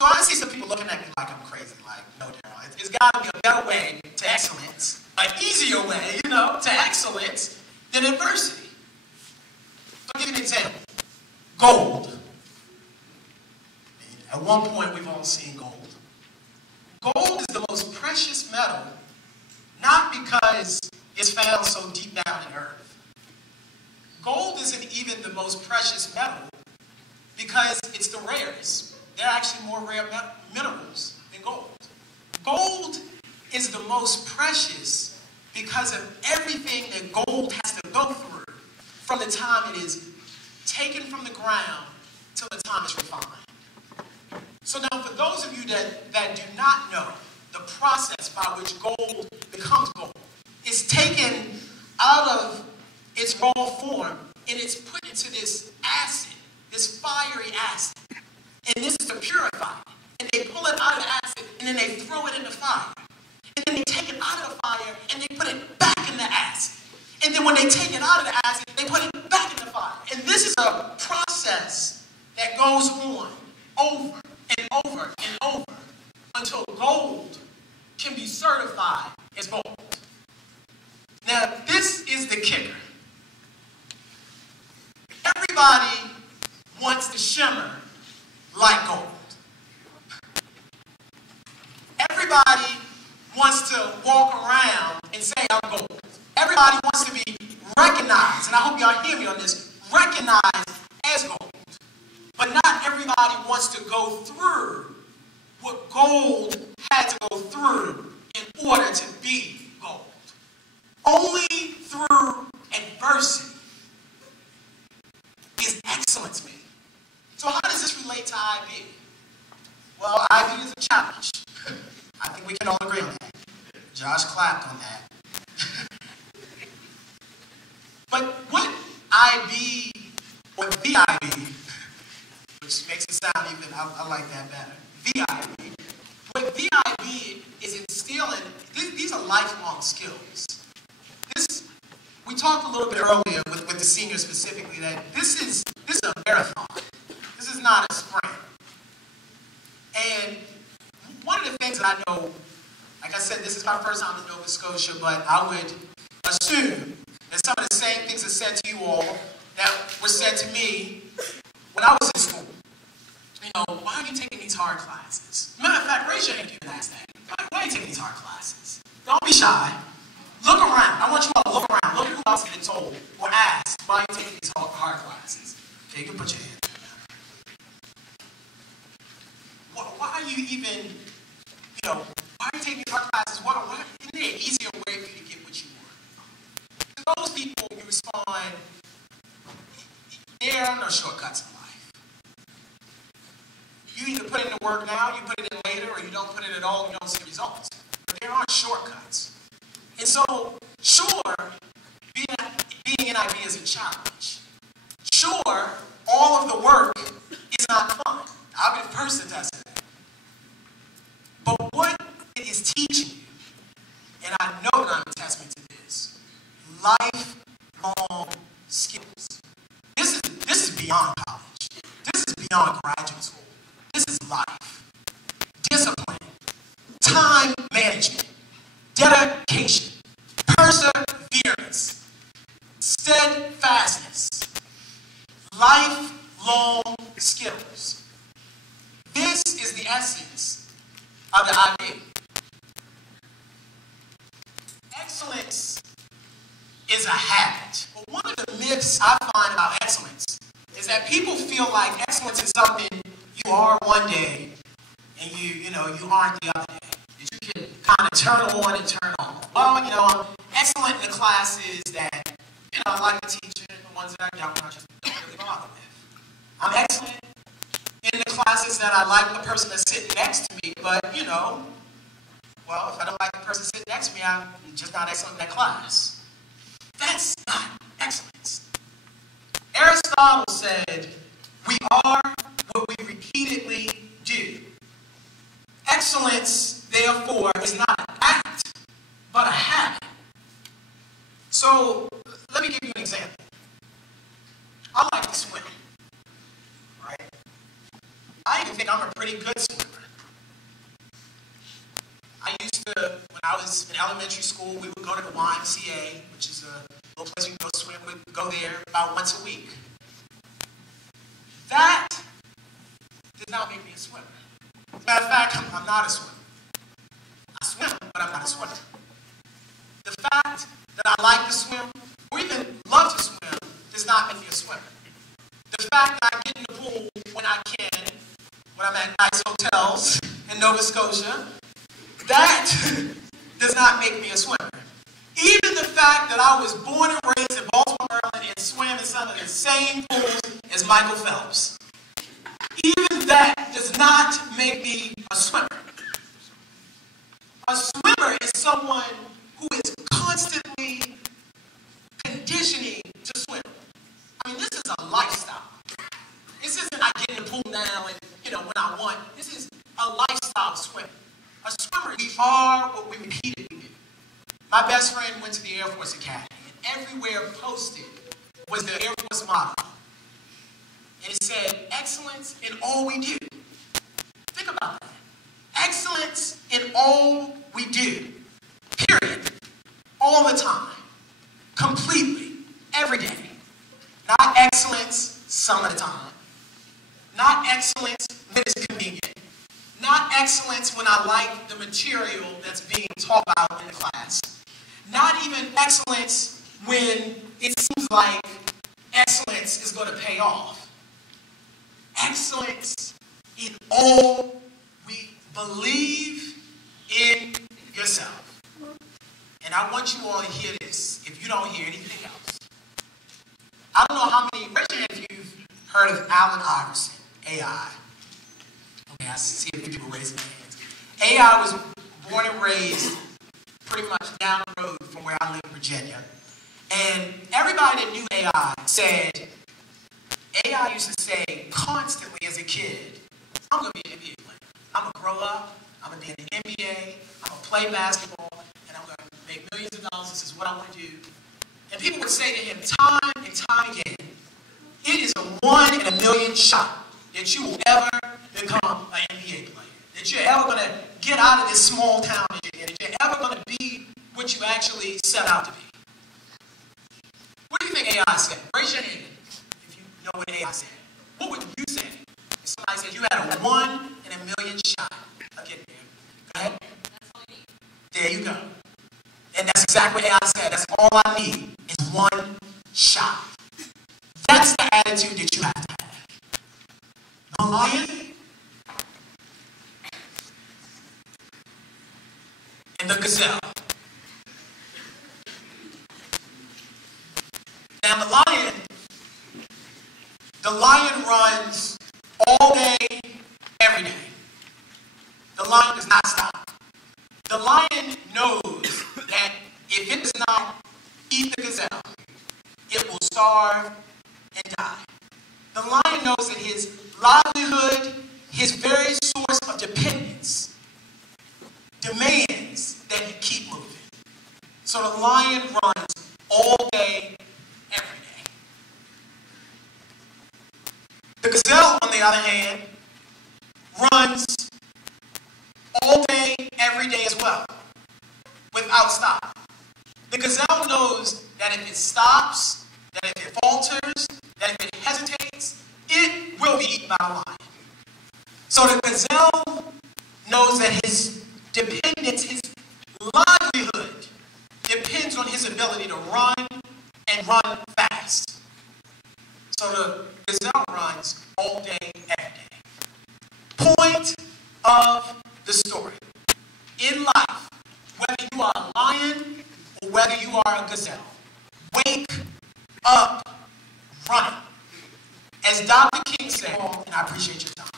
So I see some people looking at me like I'm crazy, like, no, Darrell, it's got to be a better way to excellence, an easier way, to excellence than adversity. So I'll give you an example. Gold. At one point, we've all seen gold. Gold is the most precious metal, not because it's found so deep down in earth. Gold isn't even the most precious metal because it's the rarest. There are actually more rare minerals than gold. Gold is the most precious because of everything that gold has to go through from the time it is taken from the ground till the time it's refined. So now for those of you that do not know the process by which gold becomes gold, it's taken out of its raw form and it's put into this acid, this fiery acid. And this is to purify it. And they pull it out of the acid and then they throw it in the fire. And then they take it out of the fire and they put it back in the acid. And then when they take it out of the acid, they put it back in the fire. And this is a process that goes on over and over and over until gold can be certified as gold. Now, this is the kicker. Everybody wants to shimmer like gold. Everybody wants to walk around and say, I'm gold. Everybody wants to be recognized, and I hope y'all hear me on this, recognized as gold. But not everybody wants to go through what gold had to go through in order to be gold. Only through adversity is excellence made. So how does this relate to IB? Well, IB is a challenge. I think we can all agree on that. Josh clapped on that. But what IB, or VIB, which makes it sound even, I like that better. VIB. What VIB is instilling, these are lifelong skills. We talked a little bit earlier with the seniors specifically that this is a marathon. This is not a sprint. And one of the things that I know, like I said, this is my first time in Nova Scotia, but I would assume that some of the same things are said to you all that were said to me when I was in school. Why are you taking these hard classes? Matter of fact, raise your hand if you can ask that. Why are you taking these hard classes? Don't be shy. Look around. I want you all to look around. Look at who else has been told or asked, why are you taking these hard classes? Okay, you can put your hand down. Why are you even, why are you taking these hard classes? Why isn't there an easier way for you to get what you want? To those people, you respond, there are no shortcuts in life. You either put in the work now, you put it in later, or you don't put it at all, you don't see results. But there aren't shortcuts. And so, sure, being in IB is a challenge. Sure, all of the work is not fun. I'll be the first to test that. But what it is teaching you, and I know that I'm a testament to this, lifelong skills. This is beyond college. This is beyond graduate school. This is life. Discipline, time management, dedication, perseverance, steadfastness, lifelong skills. This is the essence of the IB. Excellence is a habit. But one of the myths I find about excellence is that people feel like excellence is something you are one day and you aren't the other day. That you can kind of turn on and turn off. Well, I'm excellent in the classes that, I like the teacher, the ones that I don't, I just don't really bother with. I'm excellent in the classes that I like the person that's sitting next to me, but, well, if I don't like the person sitting next to me, I'm just not excellent in that class. That's not excellence. Aristotle said, we are what we repeatedly do. Excellence, therefore, is not an act, but a habit. So, let me give you an example. I like to swim, right? I even think I'm a pretty good swimmer. when I was in elementary school, we would go to the YMCA, which is a little place we can go swim. We'd go there about once a week. That did not make me a swimmer. As a matter of fact, I'm not a swimmer. I swim, but I'm not a swimmer. The fact that I like to swim, or even love to swim, does not make me a swimmer. The fact that I get in the pool when I can, when I'm at nice hotels in Nova Scotia, that does not make me a swimmer. Even the fact that I was born and raised in Baltimore, Maryland, and swam in some of the same pools as Michael Phelps, even that does not make me a swimmer. A swimmer is someone who is constantly conditioning to swim. I mean, this is a lifestyle. This isn't I get in the pool now and, when I want. This is a lifestyle of swimming. A swimmer, we are what we repeatedly do. My best friend went to the Air Force Academy, and everywhere posted was the Air Force motto. And it said, excellence in all we do. Think about that. Excellence in all we do. Period. All the time. Completely. Every day. Not excellence some of the time. Not excellence when it's convenient. Not excellence when I like the material that's being taught about in the class. Not even excellence when it seems like excellence is going to pay off. Excellence in all we believe in yourself. And I want you all to hear this if you don't hear anything else. I don't know how many, raise your hand if you've heard of Allen Iverson, AI. Okay, I see a few people raising their hands. AI was born and raised pretty much down the road from where I live in Virginia. And everybody that knew AI said, AI used to say constantly as a kid, I'm going to be an NBA player. I'm going to grow up, I'm going to be in the NBA, I'm going to play basketball, and I'm going to make millions of dollars. This is what I want to do. And people would say to him time and time again, it is a 1 in a million shot that you will ever become an NBA player. That you're ever going to get out of this small town that you're in. That you're ever going to be what you actually set out to be. What do you think AI said? Raise your hand if you know what AI said. What would you say if somebody said you had a 1 in a million shot of getting there? Go ahead. That's all I need. There you go. And that's exactly what AI said. That's all I need is 1 shot. That's the attitude that you have to have. The lion and the gazelle. Now the lion runs all day, every day. The lion does not stop. The lion knows that if it does not eat the gazelle, it will starve and die. The lion knows that his livelihood, his very source of dependence, demands that he keep moving. So the lion runs all day, every day. The gazelle, on the other hand, runs all day, every day as well, without stop. The gazelle knows that if it stops, that if it falters, that if it hesitates, it will be eaten by the lion. So the gazelle knows that his dependence, his livelihood, depends on his ability to run and run fast. So the gazelle runs all day, every day. Point of the story. In life, whether you are a lion or whether you are a gazelle, wake up running. As Dr. King said, and I appreciate your time.